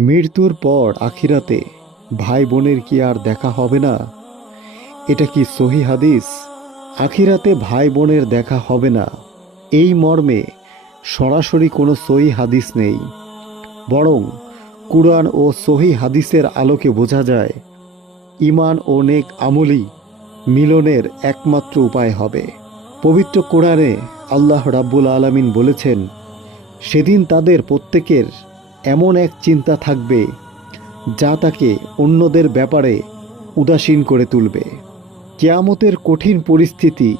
মৃত্যুর পর আখিরাতে ভাই বোনের কি আর দেখা হবে না? এটা কি সহি হাদিস? আখিরাতে ভাই বোনের দেখা হবে না, এই মর্মে সরাসরি কোনো সহি হাদিস নেই। বরং কুরআন ও সহি হাদিসের আলোকে বোঝা যায় ঈমান ও নেক আমলই মিলনের একমাত্র উপায় হবে। পবিত্র কোরআনে আল্লাহ রাব্বুল আলামিন বলেছেন, সেদিন তাদের প্রত্যেকের এমন এক চিন্তা থাকবে যা তাকে অন্যদের ব্যাপারে উদাসীন করে তুলবে। কিয়ামতের কঠিন পরিস্থিতি,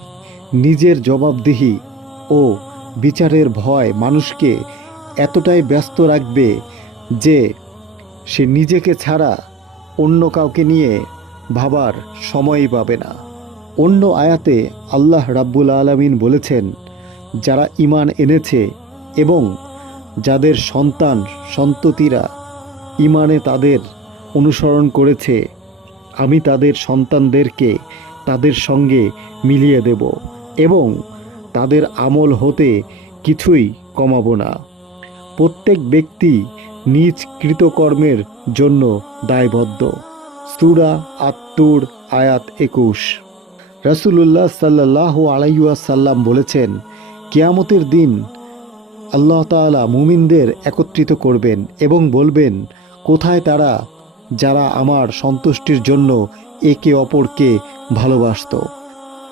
নিজের জবাবদিহি ও বিচারের ভয় মানুষকে এতটাই ব্যস্ত রাখবে যে সে নিজেকে ছাড়া অন্য কাউকে নিয়ে ভাবার সময়ই পাবে না। অন্য আয়াতে আল্লাহ রাব্বুল আলামিন বলেছেন, যারা ঈমান এনেছে এবং যাদের সন্তান সন্ততিরা ঈমানে তাদের অনুসরণ করেছে, আমি তাদের সন্তানদেরকে তাদের সঙ্গে মিলিয়ে দেব এবং তাদের আমল হতে কিছুই কমাবো না। প্রত্যেক ব্যক্তি নিজ কৃতকর্মের জন্য দায়বদ্ধ। সূরা আত-তুর আয়াত 21। রাসূলুল্লাহ সাল্লাল্লাহু আলাইহি ওয়াসাল্লাম বলেছেন, কিয়ামতের দিন আল্লাহ তাআলা মুমিনদের একত্রিত করবেন এবং বলবেন, কোথায় তারা যারা আমার সন্তুষ্টির জন্য একে অপরকে ভালোবাসত?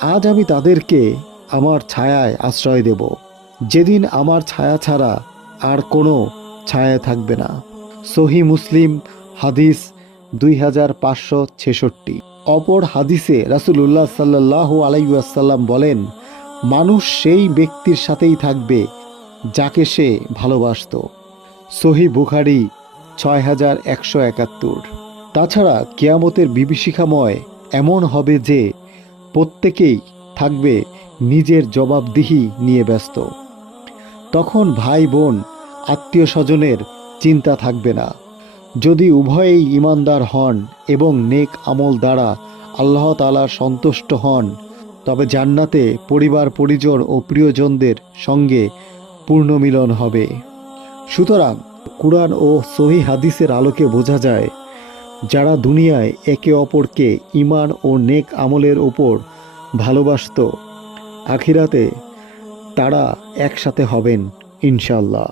আজ আমি তাদেরকে আমার ছায়ায় আশ্রয় দেব, যেদিন আমার ছায়া ছাড়া আর কোনো ছায়া থাকবে না। সহি মুসলিম হাদিস 2566। অপর হাদিসে রাসূলুল্লাহ সাল্লাল্লাহু আলাইহি ওয়াসাল্লাম বলেন, মানুষ সেই ব্যক্তির সাথেই থাকবে যাকে সে ভালোবাসত। সহি বুখারী 6171। তাছাড়া কিয়ামতের বিভীষিকাময় এমন হবে যে প্রত্যেকেই থাকবে নিজের জবাবদিহি নিয়ে ব্যস্ত। তখন ভাই বোন আত্মীয় স্বজনের চিন্তা থাকবে না। যদি উভয়েই ঈমানদার হন এবং নেক আমল দ্বারা আল্লাহ তাআলার সন্তুষ্ট হন, তবে জান্নাতে পরিবার পরিজন ও প্রিয়জনদের সঙ্গে পূর্ণ মিলন হবে। সুতরাং কুরআন ও সহি হাদিসের আলোকে বোঝা যায়, যারা দুনিয়ায় একে অপরকে ঈমান ও নেক আমলের ওপর ভালোবাসত, আখিরাতে তারা একসাথে হবেন ইনশাআল্লাহ।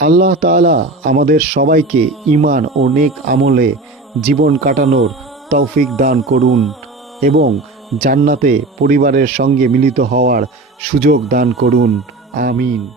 আল্লাহ তাআলা আমাদের সবাইকে ঈমান ও নেক আমলে জীবন কাটানোর তৌফিক দান করুন এবং জান্নাতে পরিবারের সঙ্গে মিলিত হওয়ার সুযোগ দান করুন। আমিন।